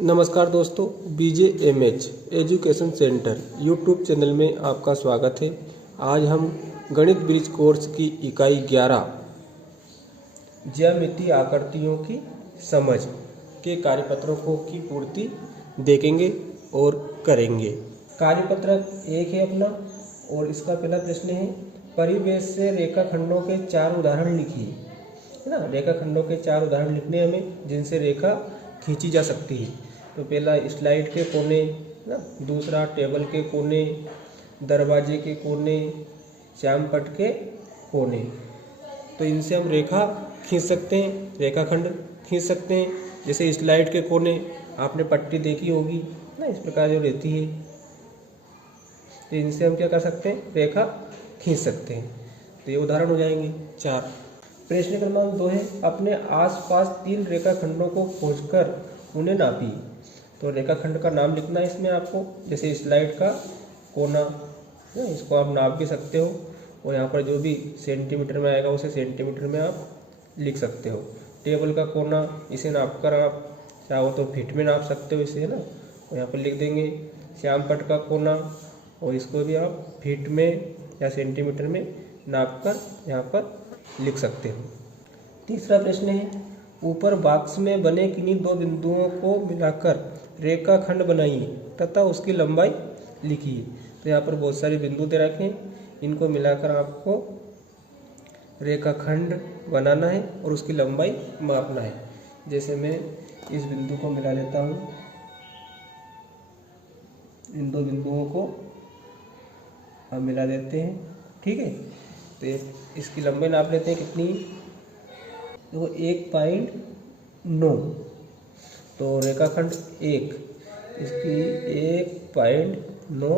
नमस्कार दोस्तों, BJMH education centre YouTube channel में आपका स्वागत है। आज हम गणित ब्रिज कोर्स की इकाई 11 ज्यामितीय आकृतियों की समझ के कार्यपत्रकों की पूर्ति देखेंगे और करेंगे। कार्यपत्रक 1 है अपना, और इसका पहला प्रश्न है परिवेश से रेखाखंडों के 4 उदाहरण लिखिए। है ना, रेखाखंडों के 4 उदाहरण लिखने हमें जिनसे रेखा खींची जा सकती है। तो पहला स्लाइड के कोने ना, दूसरा टेबल के कोने, दरवाजे के कोने, श्यामपट्ट के कोने। तो इनसे हम रेखा खींच सकते हैं, रेखाखंड खींच सकते हैं। जैसे स्लाइड के कोने आपने पट्टी देखी होगी ना, इस प्रकार जो रहती है, तो इनसे हम क्या कर सकते हैं, रेखा खींच सकते हैं। तो ये उदाहरण हो जाएंगे 4। प्रश्न क्रमांक 2 है अपने आसपास 3 रेखाखंडों को खोजकर उन्हें नापिए। तो रेखाखंड का नाम लिखना है इसमें आपको। जैसे स्लाइड का कोना, इसको आप नाप भी सकते हो, और यहाँ पर जो भी सेंटीमीटर में आएगा उसे सेंटीमीटर में आप लिख सकते हो। टेबल का कोना, इसे नापकर आप चाहो तो फीट में नाप सकते हो इसे, है ना, और यहाँ पर लिख देंगे। श्यामपट्ट का कोना, और इसको भी आप फीट में या सेंटीमीटर में नापकर यहाँ पर लिख सकते हो। तीसरा प्रश्न है ऊपर बॉक्स में बने किन्हीं 2 बिंदुओं को मिलाकर रेखाखंड बनाइए तथा उसकी लंबाई लिखिए। तो यहाँ पर बहुत सारे बिंदु दे रखे हैं, इनको मिलाकर आपको रेखाखंड बनाना है और उसकी लंबाई मापना है। जैसे मैं इस बिंदु को मिला लेता हूँ, इन 2 बिंदुओं को हम मिला देते हैं, ठीक है। तो इसकी लंबाई नाप लेते हैं कितनी, तो 1.9। तो रेखाखंड 1 इसकी 1.9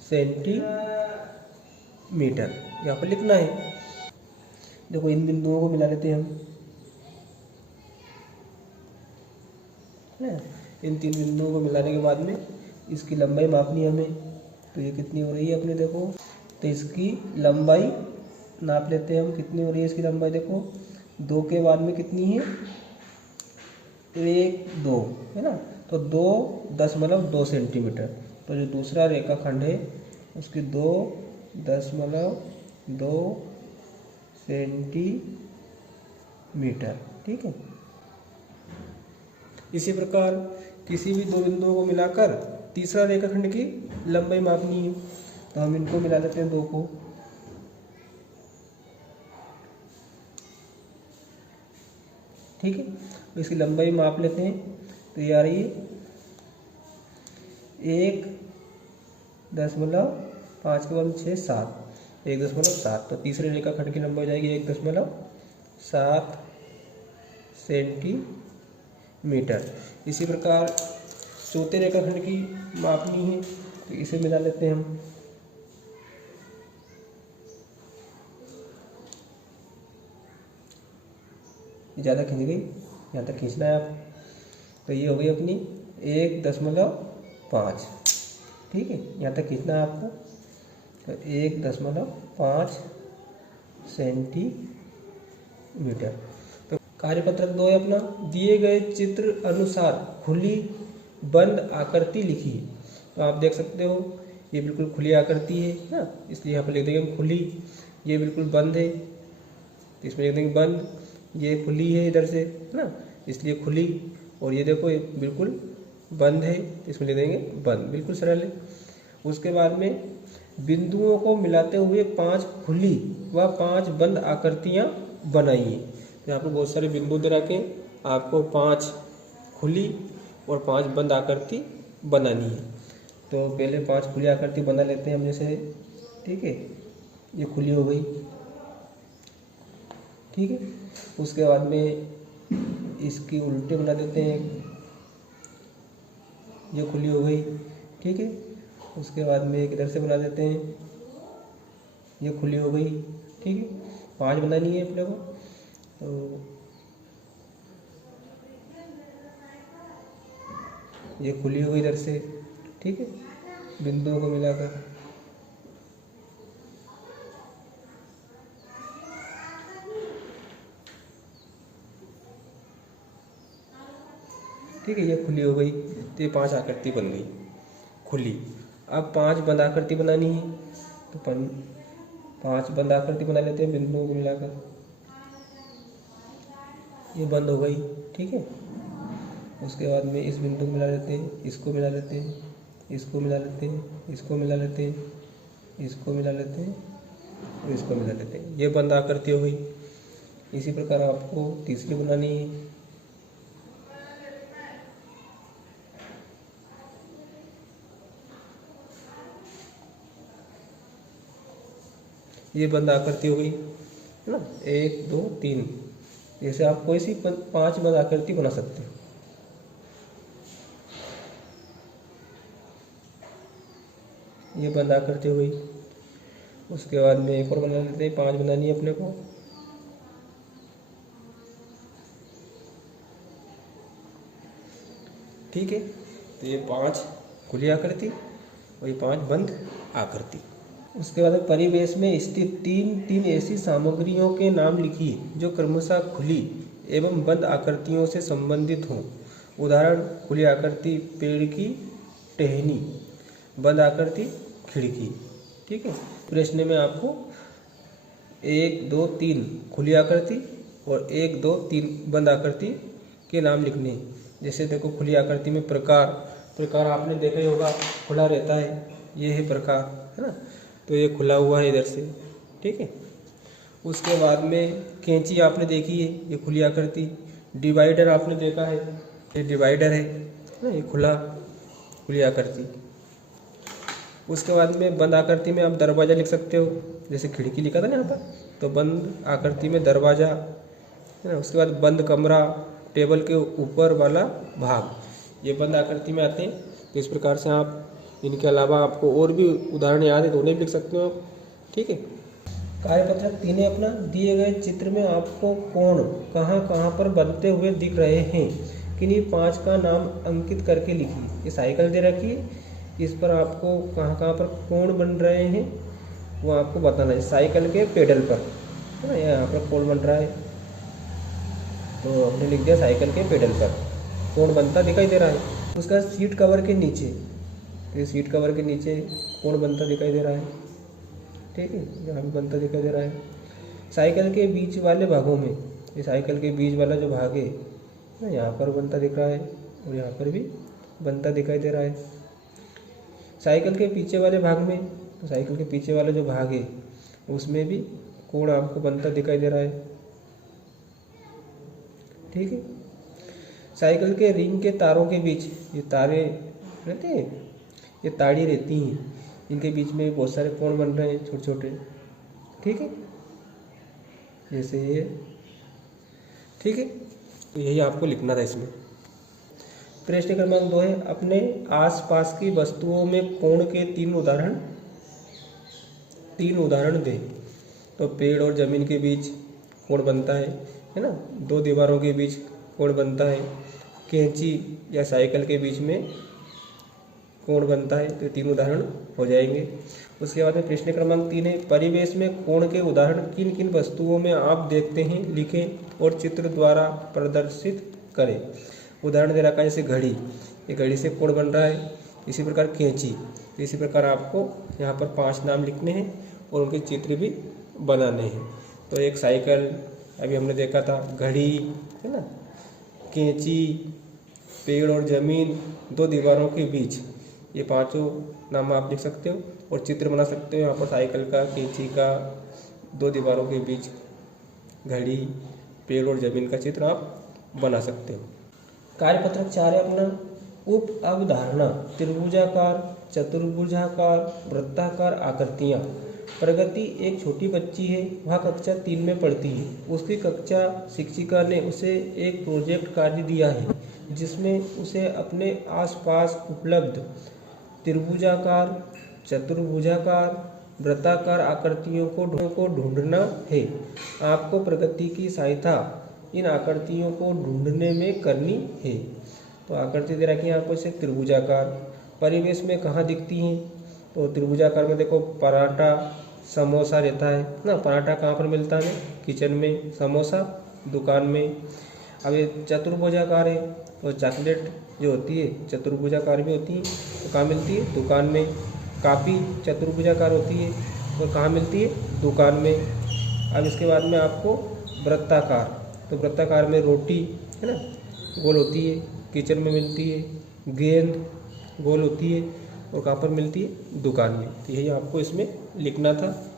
सेंटीमीटर यहाँ पर लिखना है। देखो इन बिंदुओं को मिला लेते हैं हम, है ना। इन 3 बिंदुओं को मिलाने के बाद में इसकी लंबाई मापनी है हमें। तो ये कितनी हो रही है अपने, देखो। तो इसकी लंबाई नाप लेते हैं हम, कितनी हो रही है इसकी लंबाई, देखो 2 के बाद में कितनी है, 1 2, है ना। तो 2.2 सेंटीमीटर। तो जो दूसरा रेखाखंड है उसकी 2.2 सेंटीमीटर, ठीक है। इसी प्रकार किसी भी 2 बिंदुओं को मिलाकर तीसरा रेखाखंड की लंबाई मापनी है। तो हम इनको मिला लेते हैं 2 को, ठीक है। तो इसकी लंबाई माप लेते हैं। तो ये आ रही है 1.5 के बाद 6 7, 1.7। तो तीसरे रेखाखंड की लंबाई हो जाएगी 1.7 सेंटीमीटर। इसी प्रकार चौथे रेखाखंड की मापनी है, तो इसे मिला लेते हैं हम। ज़्यादा खींच गई, यहाँ तक खींचना है आप। तो ये हो गई अपनी 1.5, ठीक है, यहाँ तक खींचना है आपको। तो 1.5 सेंटीमीटर। तो कार्यपत्रक 2 है अपना, दिए गए चित्र अनुसार खुली बंद आकृति लिखिए। तो आप देख सकते हो ये बिल्कुल खुली आकृति है ना, इसलिए यहाँ पर लिख देंगे खुली। ये बिल्कुल बंद है, तो इसमें लिख देंगे बंद। ये खुली है इधर से, है ना, इसलिए खुली। और ये देखो ये बिल्कुल बंद है, इसमें लिख देंगे बंद। बिल्कुल सरल है। उसके बाद में बिंदुओं को मिलाते हुए 5 खुली व 5 बंद आकृतियाँ बनाइए। तो यहाँ पर बहुत सारे बिंदु दे रखे हैं, आपको 5 खुली और 5 बंद आकृति बनानी है। तो पहले 5 खुली आकृति बना लेते हैं हम, जैसे, ठीक है। ये खुली हो गई, ठीक है। उसके बाद में इसकी उल्टे बना देते हैं, ये खुली हो गई, ठीक है। उसके बाद में एक इधर से बना देते हैं, ये खुली हो गई, ठीक है। 5 बनानी है अपने को। तो ये खुली हो गई इधर से, ठीक है, बिंदुओं को मिलाकर। ठीक है, ये खुली हो गई, तो ये 5 आकृति बन गई खुली। अब 5 बंद आकृति बनानी है, तो 5 बंद आकृति बना लेते हैं बिंदुओं को मिलाकर। ये बंद हो गई, ठीक है। उसके बाद में इस बिंदु को मिला लेते हैं, इसको मिला लेते हैं, इसको मिला लेते हैं, इसको मिला लेते हैं, इसको मिला लेते हैं और इसको मिला लेते हैं। ये बंद आकृति हो गई। इसी प्रकार आपको तीसरी बनानी है। ये बंद आकृति हो गई, है ना, 1 2 3। जैसे आप कोई सी 5 बंद आकृति बना सकते हो। ये बंद आकृति हो गई। उसके बाद में एक और बना लेते हैं, 5 बनानी है अपने को। ठीक है, तो ये 5 खुली आकृति और ये 5 बंद आकृति। उसके बाद परिवेश में स्थित तीन ऐसी सामग्रियों के नाम लिखिए जो क्रमशः खुली एवं बंद आकृतियों से संबंधित हों। उदाहरण: खुली आकृति पेड़ की टहनी, बंद आकृति खिड़की। ठीक है, प्रश्न में आपको 1 2 3 खुली आकृति और 1 2 3 बंद आकृति के नाम लिखने। जैसे देखो, खुली आकृति में प्रकार आपने देखा ही होगा, खुला रहता है, ये है प्रकार, है ना, तो ये खुला हुआ है इधर से। ठीक है, उसके बाद में कैंची आपने देखी है, ये खुली आकृति। डिवाइडर आपने देखा है, ये डिवाइडर है ना, ये खुली आकृति। उसके बाद में बंद आकृति में आप दरवाज़ा लिख सकते हो, जैसे खिड़की लिखा था ना यहाँ पर, तो बंद आकृति में दरवाज़ा, है ना। उसके बाद बंद कमरा, टेबल के ऊपर वाला भाग, ये बंद आकृति में आते हैं। तो इस प्रकार से आप, इनके अलावा आपको और भी उदाहरण याद है तो उन्हें भी लिख सकते हो आप। ठीक है, कार्यपत्रक 3 अपना दिए गए चित्र में आपको कोण कहाँ कहाँ पर बनते हुए दिख रहे हैं, किन्हीं 5 का नाम अंकित करके लिखिए। ये साइकिल दे रखी है, इस पर आपको कहाँ कहाँ पर कोण बन रहे हैं वो आपको बताना है। साइकिल के पेडल पर, है ना, यहाँ पर कोण बन रहा है, तो हमने लिख दिया साइकिल के पेडल पर कोण बनता दिखाई दे रहा है। उसका सीट कवर के नीचे, ये सीट कवर के नीचे कोण बनता दिखाई दे रहा है। ठीक है, यहाँ भी बनता दिखाई दे रहा है। साइकिल के बीच वाले भागों में, ये साइकिल के बीच वाला जो भाग है, यहाँ पर बनता दिख रहा है और यहाँ पर भी बनता दिखाई दे रहा है। साइकिल के पीछे वाले भाग में, तो साइकिल के पीछे वाला जो भाग है उसमें भी कोण आपको बनता दिखाई दे रहा है। ठीक है, साइकिल के रिंग के तारों के बीच, ये तारे रहते हैं, ये ताड़ी रहती हैं, इनके बीच में बहुत सारे कोण बन रहे हैं छोटे छोटे। ठीक है, जैसे ये। ठीक है, तो यही आपको लिखना था इसमें। प्रश्न क्रमांक 2 है, अपने आसपास की वस्तुओं में कोण के 3 उदाहरण दें। तो पेड़ और जमीन के बीच कोण बनता है ना, 2 दीवारों के बीच कोण बनता है, कैंची या साइकिल के बीच में कोण बनता है। तो 3 उदाहरण हो जाएंगे। उसके बाद में प्रश्न क्रमांक 3 है, परिवेश में कोण के उदाहरण किन किन वस्तुओं में आप देखते हैं, लिखें और चित्र द्वारा प्रदर्शित करें। उदाहरण दे रखा है, जैसे घड़ी, ये घड़ी से कोण बन रहा है। इसी प्रकार कैंची, इसी प्रकार आपको यहाँ पर 5 नाम लिखने हैं और उनके चित्र भी बनाने हैं। तो एक साइकिल अभी हमने देखा था, घड़ी, है ना, कैंची, पेड़ और ज़मीन, 2 दीवारों के बीच, ये 5 नाम आप लिख सकते हो और चित्र बना सकते हो। यहाँ पर साइकिल का, कैंची का, 2 दीवारों के बीच घड़ी, पेड़ और ज़मीन का चित्र आप बना सकते हो। कार्यपत्रक 4 है अपना, उप अवधारणा, त्रिभुजाकार, चतुर्भुजाकार, वृत्ताकार आकृतियाँ। प्रगति एक छोटी बच्ची है, वह कक्षा 3 में पढ़ती है। उसकी कक्षा शिक्षिका ने उसे एक प्रोजेक्ट कार्य दिया है जिसमें उसे अपने आसपास उपलब्ध त्रिभुजाकार, चतुर्भुजाकार, वृत्ताकार आकृतियों को ढूंढना है। आपको प्रगति की सहायता इन आकृतियों को ढूंढने में करनी है। तो आकृति दे रखी है आपको, इसे त्रिभुजाकार। परिवेश में कहाँ दिखती हैं, तो त्रिभुजाकार में देखो पराठा, समोसा रहता है ना। पराठा कहाँ पर मिलता है, किचन में, समोसा दुकान में। अब ये चतुर्भुजाकार है, और चॉकलेट जो होती है चतुर्भुजाकार भी होती है, तो कहाँ मिलती है? दुकान में। काफ़ी चतुर्भुजाकार होती है, तो कहाँ मिलती है? दुकान में। अब इसके बाद में आपको वृत्ताकार, तो वृत्ताकार में रोटी है ना, गोल होती है, किचन में मिलती है। गेंद गोल होती है, और कहाँ पर मिलती है? दुकान में। तो यही आपको इसमें लिखना था।